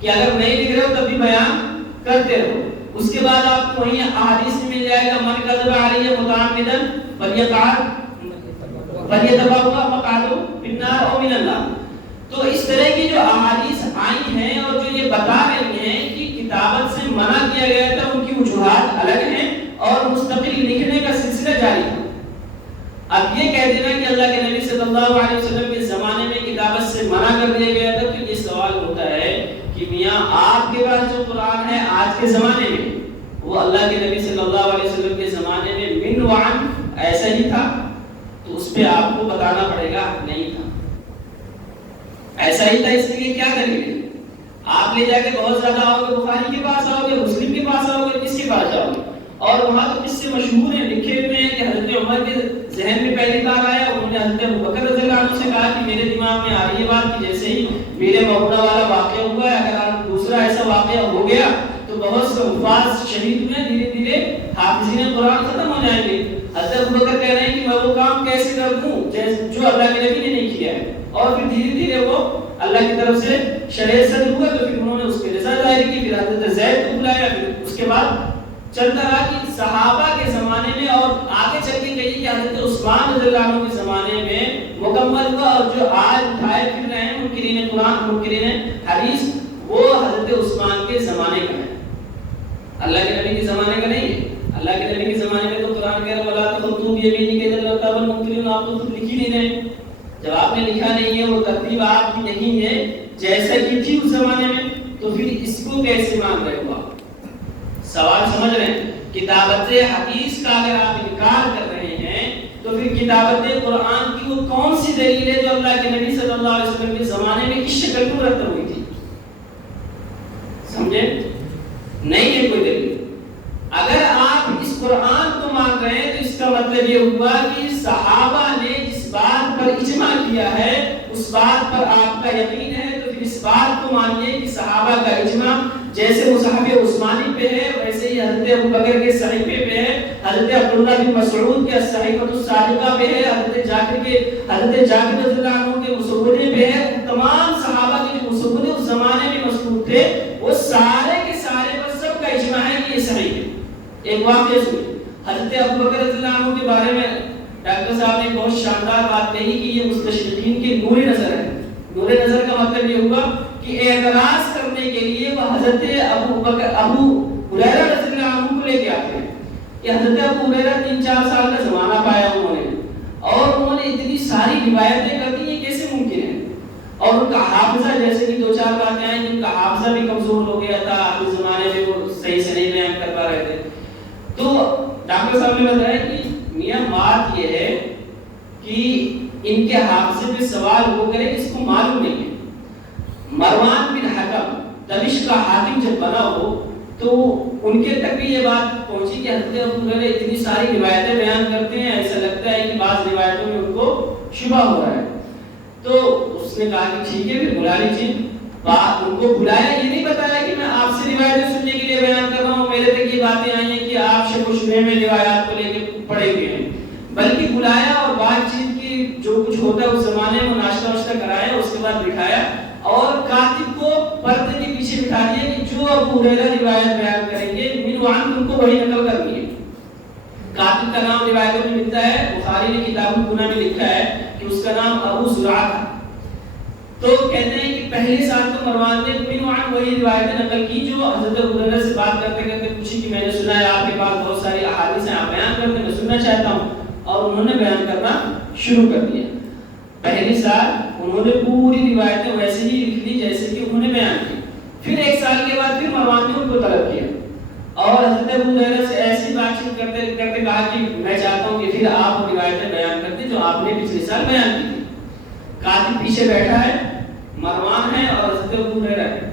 کہ اگر نہیں لکھ رہے ہو تب بھی بیان کرتے رہو. اس کے بعد آپ کو وہیں احادیث میں مل جائے گا من کذب علی متعمدا فلیتبوأ مقعدہ فی النار او من النار. تو اس طرح کی جو احادیث آئی ہیں اور جو یہ بتا رہی ہیں کہ کتابت سے منع کیا گیا تھا، ان کی وجوہات الگ ہیں اور مستقل لکھنے کا سلسلہ جاری ہے. اب یہ کہہ دینا کہ اللہ کے نبی صلی اللہ علیہ وسلم کے زمانے میں کتابت سے منع کر دیا گیا تھا، تو یہ سوال ہوتا ہے کہ میاں آپ کے پاس جو قرآن ہے آج کے زمانے میں، وہ اللہ کے نبی صلی اللہ علیہ وسلم کے زمانے میں من وعن ایسا ہی تھا؟ تو اس پہ آپ کو بتانا پڑے گا نہیں تھا، ایسا ہی تھا. اس کے لیے کیا کریں گے؟ آپ لے جا کے بہت زیادہ آؤ گے، بخاری کے پاس آؤ گے، مسلم کے پاس آؤ گے، کس کے پاس جاؤ گے؟ اور وہاں تو کس سے مشہور ہیں، لکھے ہوئے ہیں کہ حضرت عمر کے ذہن میں پہلی بار آیا، انہوں نے حضرت ابوبکر رضی اللہ عنہ سے کہا کہ میرے دماغ میں آ رہی ہے بات کہ جیسے ہی میرے مولا والا واقعہ ہوا ہے، اگر دوسرا ایسا واقعہ ہو گیا تو بہت سے حفاظ شہید ہوئے، دھیرے دھیرے حافظین قرآن ختم ہو جائیں گے. حضرت ابوبکر کہہ رہے ہیں کہ میں وہ کام کیسے کر دوں جو اللہ کے نبی نے نہیں کیا ہے، اور پھر دھیرے دھیرے وہ اللہ کی طرف سے شریعت صدر ہوا تو پھر انہوں نے اس کی رضا ظاہر کی، پھر حضرت زید کو بلایا، پھر اس کے بعد چلتا رہا کہ صحابہ کے زمانے میں اور آگے چل کے کہیے کہ حضرت عثمان رضی اللہ عنہ کے زمانے میں مکمل ہوا، اور جو آج اٹھائے پھر رہے ہیں منکرین قرآن منکرین حدیث وہ حضرت عثمان کے زمانے کا ہے، اللہ کے نبی کے زمانے کا نہیں ہے۔ اللہ کے نبی کے زمانے میں تو قرآن کہہ رہا ہے وَلَا تَخُطُوا بِيَمِينِكَ إِذًا لَارْتَابَ الْمُبْطِلُونَ، آپ تو خود لکھ ہی نہیں رہے، جب آپ نے لکھا نہیں ہے وہ ترتیب آپ کی نہیں ہے جیسا کی تھی اس زمانے میں، تو پھر اس کو کیسے مان رہے ہو آپ؟ سوال سمجھ رہے ہیں؟ کتابت حدیث کا اگر آپ انکار کر رہے ہیں تو پھر کتابت قرآن کی وہ کون سی دلیل ہے جو اللہ کے نبی صلی اللہ علیہ وسلم کے زمانے میں اس شکل میں مرتب ہوئی تھی؟ سمجھے؟ نہیں ہے کوئی دلیل۔ اگر آپ اس قرآن کو مان رہے ہیں تو اس کا مطلب یہ ہوا کہ صحابہ نے جس بات پر اجماع کیا ہے اس بات پر آپ کا یقین ہے، تو پھر اس بات کو مانیے کہ صحابہ کا اجماع جیسے مصحف عثمانی پہ ہے ویسے ہی حضرت ابوبکر کے صحیفے پہ ہے، حضرت عبداللہ بن مسعود کے صحیفۃ الصادقہ پہ ہے، حضرت جابر رضی اللہ عنہ کے مسودے پہ ہے۔ تمام صحابہ کے جو مسودے اس زمانے میں مسعود تھے وہ سارے کے سارے پر سب کا اجماع ہے کہ یہ صحیح ہے۔ ایک واقعہ سنیے، حضرت ابوبکر رضی اللہ عنہ کے بارے میں ڈاکٹر صاحب نے بہت شاندار بات کہی کہ یہ مستشرقین کی نور نظر ہے۔ نور نظر کا مطلب یہ ہوا کہ اعتراض کرنے کے لیے وہ حضرت ابو ہریرہ رضی اللہ عنہ کو لے کے آتے ہیں کہ حضرت ابو ہریرہ 3-4 سال کا زمانہ پایا انہوں نے، اور انہوں نے اتنی ساری روایتیں کر دی، یہ کیسے ممکن ہے؟ اور ان کا حافظہ جیسے کہ 2-4 باتیں آئیں جن کا حافظہ بھی کمزور ہو گیا تھا، آخری زمانے میں وہ صحیح سے نہیں بیان کر پا رہے تھے۔ تو ڈاکٹر صاحب نے بتایا کہ میاں بات یہ ہے کہ ان کے حافظے پہ سوال وہ کرے اس کو معلوم نہیں ہے۔ مروان بن حکم دمشق کا حاکم جب بنا ہو تو ان کے تک بھی یہ بات پہنچی کہ حضرت ابو ہریرہ اتنی ساری روایتیں بیان کرتے ہیں، ایسا لگتا ہے کہ بعض روایتوں میں ان کو شبہ ہو رہا ہے۔ تو اس نے کہا کہ ٹھیک ہے پھر بلا لیجیے، ان کو بلایا، یہ نہیں بتایا کہ میں آپ سے روایتیں سننے کے لیے بیان کر رہا ہوں، میرے تک یہ باتیں آئی ہیں کہ آپ شک و شبہ میں روایات کو لے کے پڑے ہوئے ہیں، بلکہ بلایا اور بات چیت کی جو کچھ ہوتا ہے اس زمانے میں ناشتہ واشتہ کرایا، اس کے بعد بٹھایا اور کاتب کو پردے کے پیچھے بٹھا دیا کہ جو ابو ہریرہ روایت بیان کریں گے منوان ان کو وہی نقل کرنی ہے۔ کاتب کا نام روایتوں میں ملتا ہے، بخاری نے کتاب الکنہ میں لکھا ہے کہ اس کا نام ابو زرعہ تھا۔ تو کہتے ہیں کہ پہلے سال تو مروان نے منوان وہی روایتیں نقل کی جو حضرت ابو ہریرہ سے بات کرتے کرتے پوچھی کہ میں نے سنا ہے آپ کے پاس بہت ساری احادیث ہیں، آپ بیان کرتے ہیں، میں سننا چاہتا ہوں، اور انہوں نے بیان کرنا شروع کر دیا۔ پہلی سال انہوں نے پوری روایتیں ویسے ہی لکھ لی جیسے کہ انہوں نے بیان کی۔ پھر ایک سال کے بعد پھر مروان نے ان کو طلب کیا اور حضرت ابو ہریرہ سے ایسی بات چیت کرتے کرتے کہا کہ میں چاہتا ہوں کہ پھر آپ روایتیں بیان کرتے جو آپ نے پچھلے سال بیان کی تھی۔ کاتب پیچھے بیٹھا ہے، مروان ہے اور حضرت ابو ہریرہ ہے۔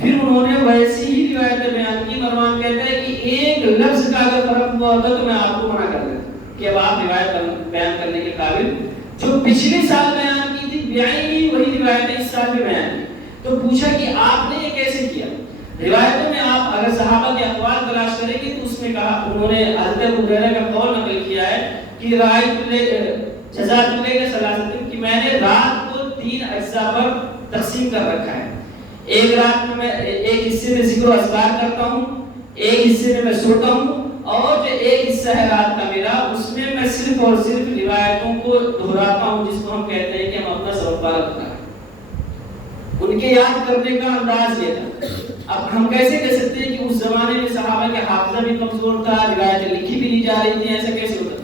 پھر انہوں نے ویسی ہی روایتیں بیان کی۔ مروان کہتا ہے کہ ایک لفظ کا اگر فرق ہوا ہوتا تو میں آپ کو منع کر دیتا کہ اب آپ روایت بیان کرنے کے قابل، جو پچھلے سال بیان کی تھی بیائی وہی روایتیں اس سال میں بیان کی۔ تو پوچھا کہ آپ نے یہ کیسے کیا؟ روایتوں میں آپ اگر صحابہ کے اقوال تلاش کریں گے تو اس میں کہا انہوں نے حضرت ابو ہریرہ کا قول نقل کیا ہے کہ رائت جزات اللہ کے ثلاثۃ کہ میں نے رات کو 3 اجزاء پر تقسیم کر رکھا ہے۔ ایک رات میں ایک حصے میں ذکر و اذکار کرتا ہوں، ایک حصے میں سوتا ہوں، اور جو ایک حصہ ہے رات کا میرا اس میں میں صرف اور صرف روایتوں کو دہراتا ہوں، جس کو ہم کہتے ہیں کہ ہم اپنا سبق پا رکھنا ہے۔ ان کے یاد کرنے کا انداز یہ تھا۔ اب ہم کیسے کہہ سکتے ہیں کہ اس زمانے میں صحابہ کے حافظہ بھی کمزور تھا، روایتیں لکھی بھی نہیں جا رہی تھی، ایسا کیسے ہوتا تھا؟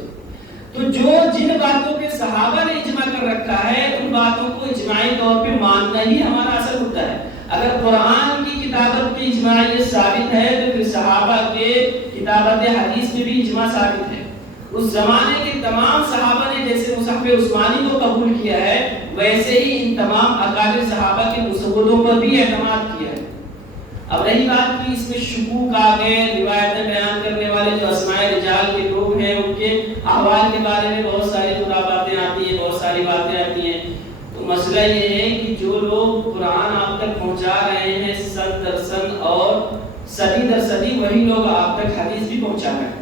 تو جو جن باتوں پہ صحابہ نے اجماع کر رکھا ہے ان باتوں کو اجماعی طور پہ ماننا ہی ہمارا اصل ہوتا ہے۔ اگر قرآن کی کتابت کی اجماعیت ثابت ہے تو پھر صحابہ کے کتابت حدیث میں بھی اجماع ثابت ہے۔ اس زمانے کے تمام صحابہ نے جیسے مصحف عثمانی کو قبول کیا ہے ویسے ہی ان تمام اکابر صحابہ کے مسودوں پر بھی اعتماد کیا ہے۔ اب رہی بات کی اس میں شکوک آ گئے، روایتیں بیان کرنے والے جو اسماء رجال کے لوگ ہیں ان کے احوال کے بارے میں بہت ساری خرافاتیں آتی ہیں، بہت ساری باتیں آتی ہیں۔ تو مسئلہ یہ ہے کہ جو لوگ قرآن آپ تک پہنچا رہے ہیں سن در سن اور صدی در صدی، وہی لوگ آپ تک حدیث بھی پہنچا رہے ہیں۔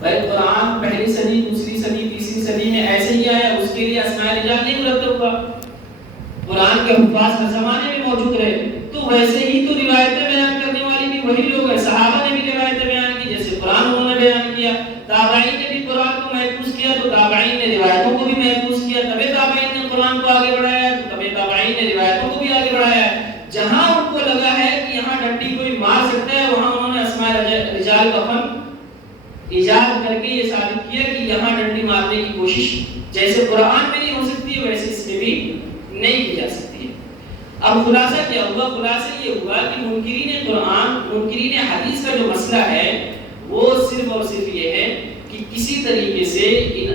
بھائی قرآن پہلی صدی، دوسری صدی، تیسری صدی میں ایسے ہی آیا، اس کے لیے اسماء رجال نہیں مرتب ہوا. قرآن کے حفاظ ہر زمانے میں موجود رہے، تو ویسے ہی تو روایتیں بیان کرنے والی بھی وہی لوگ ہیں. صحابہ نے بھی روایتیں بیان کی جیسے قرآن انہوں نے بیان کیا. تابعین نے بھی قرآن کو محفوظ کیا تو تابعین نے روایتوں کو بھی محفوظ کیا. تبھی تابعین نے قرآن کو آگے بڑھایا تو تبھی تابعین نے روایتوں کو بھی آگے بڑھایا. جہاں ان کو لگا ہے کہ یہاں ڈنڈی کوئی مار سکتا ہے، وہاں انہوں نے اسماء رجال کا فن ایجاد کر کے یہ ثابت کیا کہ یہاں ڈنڈی مارنے کی کوشش جیسے قرآن میں نہیں ہو سکتی ہے ویسے اس میں بھی نہیں کی جا سکتی ہے. اب خلاصہ کیا ہوا؟ خلاصہ یہ ہوا کہ منکرین قرآن، منکرین حدیث کا جو مسئلہ ہے وہ صرف اور صرف یہ ہے کہ کسی طریقے سے ان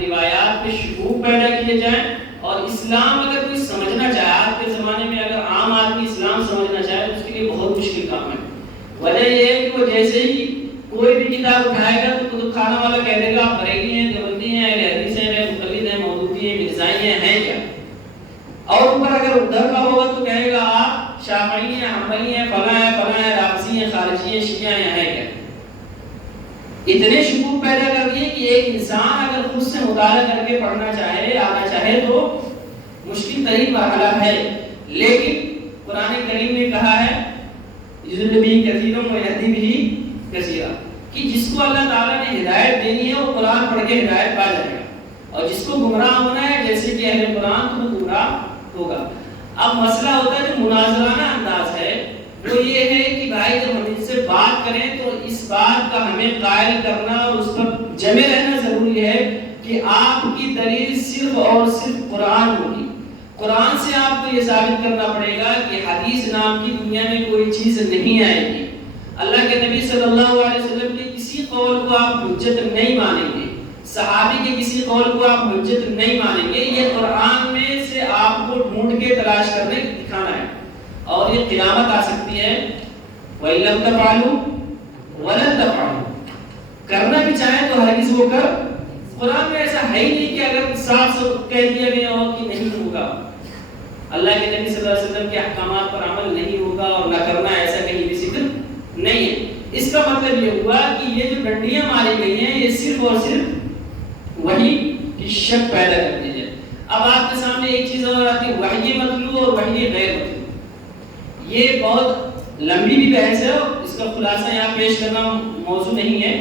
روایات میں شکوک پیدا کیے جائیں، اور اسلام اگر کوئی سمجھنا چاہے، آج کے زمانے میں اگر عام آدمی اسلام سمجھنا چاہے تو اس کے لیے بہت مشکل کام ہے. وجہ یہ ہے کہ وہ جیسے ہی کوئی بھی کتاب اٹھائے گا تو کتب خانہ والا کہہ دے گا آپ بریلی ہیں، دیوبندی ہیں، اہل حدیث ہیں، مقلد ہیں، مودودی ہیں، مرزائی ہیں کیا؟ اور اوپر اگر ادھر کا ہوگا تو کہے گا آپ شافعی ہیں، حنبلی ہیں، فلاں ہیں، فلاں ہیں، رافضی ہیں، خارجی ہیں، شیعہ ہیں کیا؟ اتنے شکوک پیدا کر دیے کہ ایک انسان اگر خود سے مطالعہ کر کے پڑھنا چاہے، آنا چاہے تو مشکل ترین مرحلہ ہے. لیکن قرآن کریم نے کہا ہے یضل بہ کثیرا ویہدی بہ کثیرا، کہ جس کو اللہ تعالیٰ نے ہدایت دینی ہے وہ قرآن پڑھ کے ہدایت پا جائے گا، اور جس کو گمراہ ہونا ہے جیسے کہ اہل قرآن تو وہ گمراہ ہوگا. اب مسئلہ ہوتا ہے جو مناظرانہ انداز ہے وہ یہ ہے کہ بھائی جب ہم ان سے بات کریں تو اس بات کا ہمیں قائل کرنا اور اس پر جمے رہنا ضروری ہے کہ آپ کی دلیل صرف اور صرف قرآن ہوگی. قرآن سے آپ کو یہ ثابت کرنا پڑے گا کہ حدیث نام کی دنیا میں کوئی چیز نہیں آئے گی. اللہ کے نبی صلی اللہ علیہ وسلم کے کسی قول کو آپ حجت نہیں مانیں گے، صحابی کے کسی قول کو آپ حجت نہیں مانیں گے. یہ قرآن میں سے آپ کو ڈھونڈ کے تلاش کرنے دکھانا ہے، اور یہ قیامت آ سکتی ہے. وَإِلَّمْ تَفْعَلُوا وَلَن تَفْعَلُوا، کرنا بھی چاہیں تو ہرگز وہ کر. قرآن میں ایسا ہے ہی نہیں کہ اگر صاف کہہ دیا گیا ہو کہ نہیں ہوگا، اللہ کے نبی صلی اللہ علیہ وسلم کے احکامات پر عمل نہیں ہوگا اور نہ کرنا، ایسا کہیں بھی ذکر نہیں ہے. اس کا مطلب یہ ہوا کہ یہ جو ڈنڈیاں ماری گئی ہیں یہ صرف اور صرف وحی کی شک پیدا کرتی ہے. اب آپ کے سامنے ایک چیز اور آتی ہے، وحی مطلوب اور وحی غیر مطلوب. یہ بہت لمبی بھی بحث ہے اور اس کا خلاصہ یہاں پیش کرنا موضوع نہیں ہے.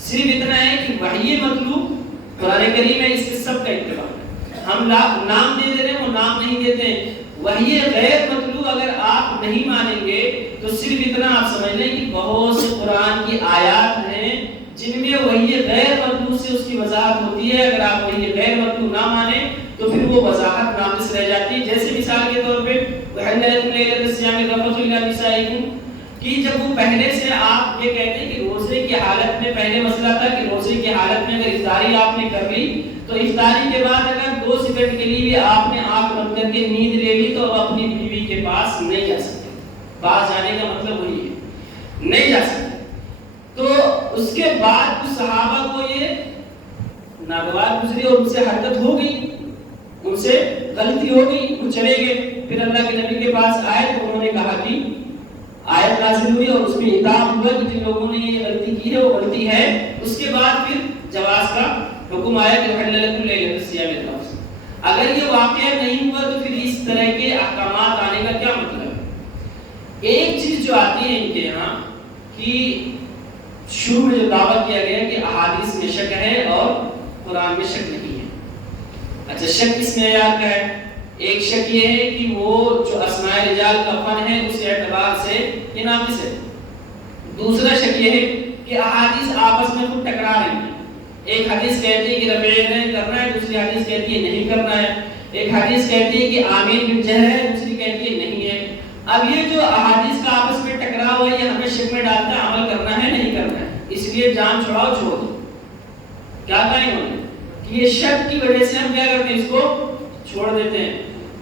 صرف اتنا ہے کہ وحی مطلوب قرآن کریم ہے، اس کے سب کا اتفاق ہے. ہم نام دے دے رہے ہیں، وہ نام نہیں دیتے ہیں. وحی غیر مطلوب اگر آپ نہیں مانیں گے تو صرف اتنا آپ سمجھ لیں کہ بہت سے قرآن کی آیات ہیں جن میں وحی غیر مطلوب سے اس کی وضاحت ہوتی ہے. اگر آپ وحی غیر مطلوب نہ مانیں تو پھر وہ وضاحت ناقص رہ جاتی ہے. جیسے مثال کے طور پہ وَحِلَّ لَكُمْ لَيْلَةَ الصِّيَامِ الرَّفَثُ إِلَىٰ نِسَائِكُمْ، کہ جب وہ پہلے سے آپ یہ کہتے ہیں کہ روزے کی حالت میں، پہلے مسئلہ تھا کہ روزے کی حالت میں اگر افطاری آپ نے کر لی تو افطاری کے بعد اگر 2 سیکنڈ کے لیے بھی آپ نے آنکھ بند کر کے نیند لے لی تو اب اپنی بیوی کے پاس نہیں جا سکتے. پاس جانے کا مطلب وہی ہے، نہیں جا سکتے. تو اس کے بعد کچھ صحابہ کو یہ ناگوار گزری اور ان سے حرکت ہو گئی، ان سے غلطی ہو گئی، وہ چلے گئے. پھر اللہ کے نبی کے پاس آئے تو انہوں نے کہا کہ آیت نازل ہوئی اور اس میں عتاب ہوا کہ جن لوگوں نے یہ غلطی کی ہے وہ غلطی ہے. اس کے بعد پھر جواز کا حکم آیا کہ وَحِلَّ لَكُمْ لَيْلَةَ الصِّيَامِ الرَّفَثُ. اگر یہ واقعہ نہیں ہوا تو پھر اس طرح کے احکامات آنے کا کیا مطلب ہے؟ ایک چیز جو آتی ہے ان کے یہاں کہ شروع میں جو دعویٰ کیا گیا کہ احادیث میں شک ہے اور قرآن میں شک نہیں ہے. اچھا، شک کس معیار کا ہے؟ ایک شک یہ ہے کہ وہ جو اسماء رجال کا فن ہے اس اعتبار سے یہ ناقص ہے. دوسرا شک یہ ہے کہ احادیث آپس میں خود ٹکرا رہی ہیں. ایک حدیث کہتی ہے کہ رفع یدین کرنا ہے، دوسری حدیث کہتی ہے نہیں کرنا ہے. ایک حدیث کہتی ہے کہ آمین بالجہر ہے، دوسری کہتی ہے نہیں ہے. اب یہ جو احادیث کا آپس میں ٹکراؤ ہے یہ ہمیں شک میں ڈالتا ہے عمل کرنا ہے نہیں کرنا ہے. اس لیے جان چھڑاؤ چھوڑ دو. کیا کہیں انہوں نے کہ یہ شک کی وجہ سے ہم کیا کرتے ہیں، اس کو چھوڑ دیتے ہیں.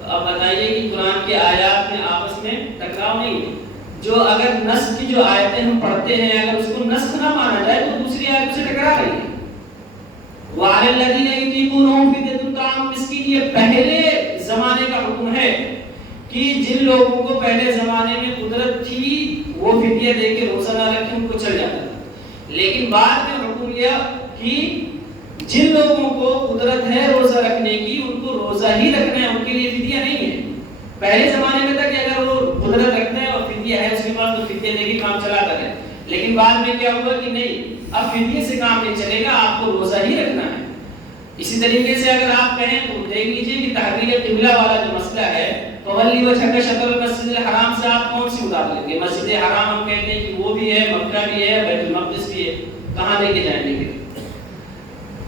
اب بتائیے کہ قرآن کے آیات میں آپس میں ٹکراؤ نہیں ہے. جو اگر نسخ کی جو آیتیں ہم پڑھتے ہیں اگر اس کو نسخ نہ مانا جائے تو دوسری آیت سے ٹکرا رہی ہے. وَعَلَى الَّذِينَ يُطِيقُونَهُ فِدْيَةٌ طَعَامُ مِسْكِينٍ، یہ پہلے زمانے کا حکم ہے کہ جن لوگوں کو پہلے زمانے میں قدرت تھی وہ فدیہ دے کے روزہ نہ رکھیں، ان کو چل جاتا تھا. لیکن بعد میں حکم کہ جن لوگوں کو قدرت ہے روزہ رکھنے کی ان کو روزہ ہی رکھنا ہے، ان کے لیے فدیہ نہیں ہے۔ پہلے زمانے میں تھا کہ اگر وہ قدرت رکھتا ہے اور فدیہ ہے اس کے پاس تو فدیہ دے کے کام چلا کرے، لیکن بعد میں کیا ہوا کہ نہیں، اب فدیے سے کام نہیں چلے گا، آپ کو روزہ ہی رکھنا ہے۔ اسی طریقے سے اگر آپ کہیں تو دیکھ لیجئے کہ تحویل قبلہ والا جو مسئلہ ہے، فولی وجهك شطر المسجد الحرام سے آپ کون سی اتار لیں گے؟ مسجد حرام ہم کہتے ہیں کہ وہ بھی ہے، مکہ بھی ہے، بیت المقدس بھی ہے، کہاں لے کے جائیں گے؟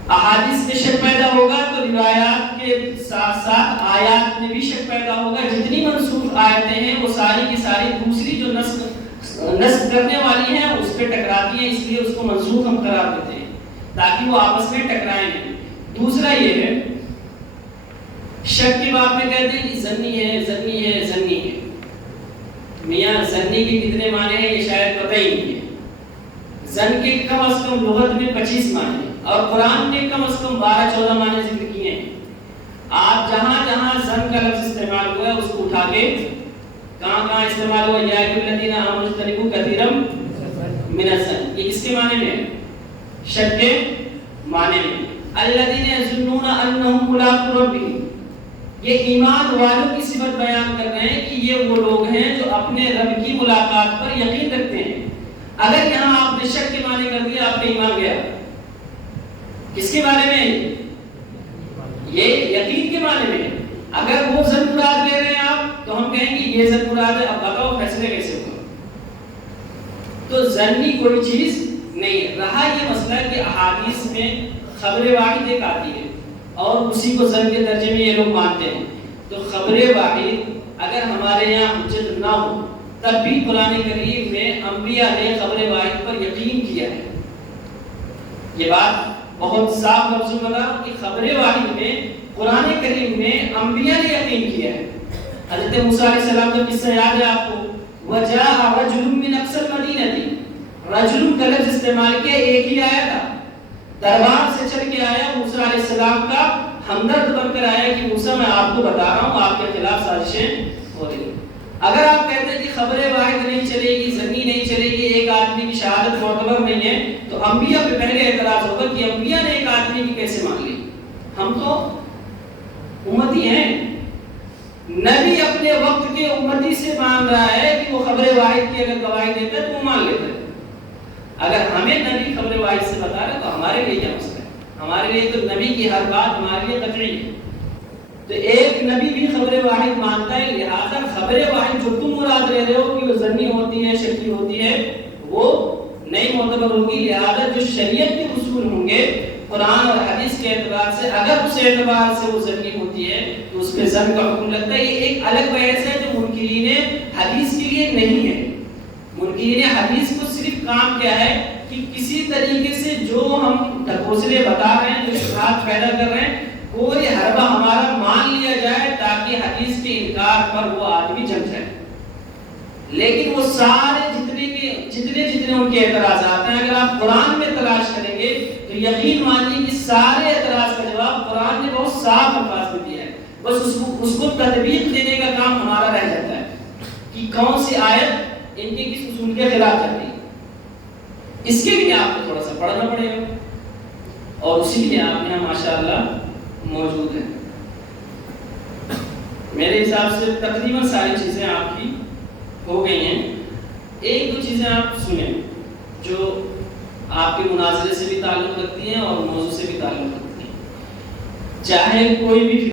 احادیث میں شک پیدا ہوگا تو روایات کے ساتھ ساتھ آیات میں بھی شک پیدا ہوگا۔ جتنی منسوخ آیتیں ہیں وہ ساری کی ساری دوسری جو نسخ کرنے والی ہیں اس پہ ٹکراتی ہیں، اس لیے اس کو منسوخ ہم قرار دیتے ہیں تاکہ وہ آپس میں ٹکرائیں نہیں۔ دوسرا یہ ہے، شک کی بات میں کہتے ہیں کہ زنی ہے، زنی ہے، زنی ہے۔ میاں زنی کے کتنے معنی ہیں یہ شاید پتہ ہی نہیں ہے۔ زن کے کم از کم لغت میں 25 معنی ہیں اور قرآن نے کم از کم 12-14 معنی ذکر کیے ہیں۔ آپ جہاں جہاں زن کا لفظ استعمال ہوا ہے اس کو اٹھا کے کہاں کہاں استعمال ہوا؟ یا ایھا الذین آمنوا اجتنبوا کثیرا من الظن، یہ کس کے معنی میں ہے؟ شک کے معنی میں۔ الذین یظنون انہم ملاقو ربہم، یہ ایمان والوں کی صفت بیان کر رہے ہیں کہ یہ وہ لوگ ہیں جو اپنے رب کی ملاقات پر یقین رکھتے ہیں۔ اگر یہاں آپ نے شک کے معنی کر دیا آپ کا ایمان گیا۔ کس کے بارے میں؟ یہ یقین کے معنی میں۔ اگر وہ زن مراد لے رہے ہیں آپ تو ہم کہیں گے یہ زن مراد ہے، اب بتاؤ فیصلے کیسے ہوگا؟ تو زنی کوئی چیز نہیں ہے۔ رہا یہ مسئلہ کہ احادیث میں خبر واحد ایک آتی ہے اور اسی کو زن کے درجے میں یہ لوگ مانتے ہیں، تو خبر واحد اگر ہمارے یہاں حجت نہ ہو تب بھی قرآن کریم میں انبیاء نے خبر واحد پر یقین کیا ہے۔ یہ بات بہت صاف لفظوں میں بتا کہ خبر واحد میں قرآن کریم میں انبیاء نے یقین کیا ہے۔ حضرت موسیٰ علیہ السلام کا قصہ یاد ہے آپ کو؟ وَجَاءَ رَجُلٌ مِّنْ أَقْصَى الْمَدِينَةِ، رجل کا لفظ استعمال کیا، ایک ہی آیا تھا، دربار سے چل کے آیا، موسیٰ علیہ السلام کا ہمدرد بن کر آیا کہ موسیٰ میں آپ کو بتا رہا ہوں آپ کے خلاف سازشیں ہو رہی ہیں۔ اگر آپ کہتے ہیں کہ خبر واحد نہیں چلے گی، زنی نہیں چلے گی، ایک آدمی کی شہادت معتبر نہیں ہے، تو انبیاء پہ پہلے اعتراض ہوگا کہ انبیاء نے ایک آدمی کی کیسے مان لی؟ ہم تو امتی ہیں، نبی اپنے وقت کے امتی سے مان رہا ہے کہ وہ خبر واحد کی اگر گواہی دیتا ہے تو وہ مان لیتا ہے۔ اگر ہمیں نبی خبر واحد سے بتا رہا ہے تو ہمارے لیے کیا مسئلہ ہے؟ ہمارے لیے تو نبی کی ہر بات ہمارے لیے قطعی ہے۔ تو ایک نبی بھی خبر واحد مانتا ہے، لہذا خبر واحد جو تم مراد لے رہے ہو کہ وہ ظنی ہوتی ہے، شکی ہوتی ہے، وہ نہیں معتبر ہوگی۔ لہذا جو شریعت کے اصول ہوں گے قرآن اور حدیث کے اعتبار سے، اگر اس اعتبار سے وہ ظنی ہوتی ہے تو اس پہ ظن کا حکم لگتا ہے۔ یہ ایک الگ بحث ہے جو منکرین حدیث کے لیے نہیں ہے۔ منکرین حدیث کو صرف کام کیا ہے کہ کسی طریقے سے جو ہم ڈھکوسلے بتا رہے ہیں، جو شبہات پیدا کر رہے ہیں، کوئی حربہ ہمارا مان لیا جائے تاکہ حدیث کے انکار پر وہ آدمی جم جائے۔ لیکن وہ سارے جتنے ان کے اعتراضات ہیں اگر آپ قرآن میں تلاش کریں گے تو یقین مانیے کہ سارے اعتراض کا جواب قرآن نے بہت صاف الفاظ میں دیا ہے، بس اس کو تطبیق دینے کا کام ہمارا رہ جاتا ہے کہ کون سی آیت ان کے کس اصول کے خلاف جاتی ہے۔ اس کے لیے آپ کو تھوڑا سا پڑھنا پڑے گا اور اسی لیے آپ یہاں ماشاءاللہ موجود ہیں۔ میرے حساب سے تقریباً ساری چیزیں آپ کی ہو گئی ہیں۔ ایک دو چیزیں آپ سنیں جو آپ کے مناظرے سے بھی تعلق رکھتی ہیں اور موضوع سے بھی تعلق رکھتی ہیں۔ چاہے کوئی بھی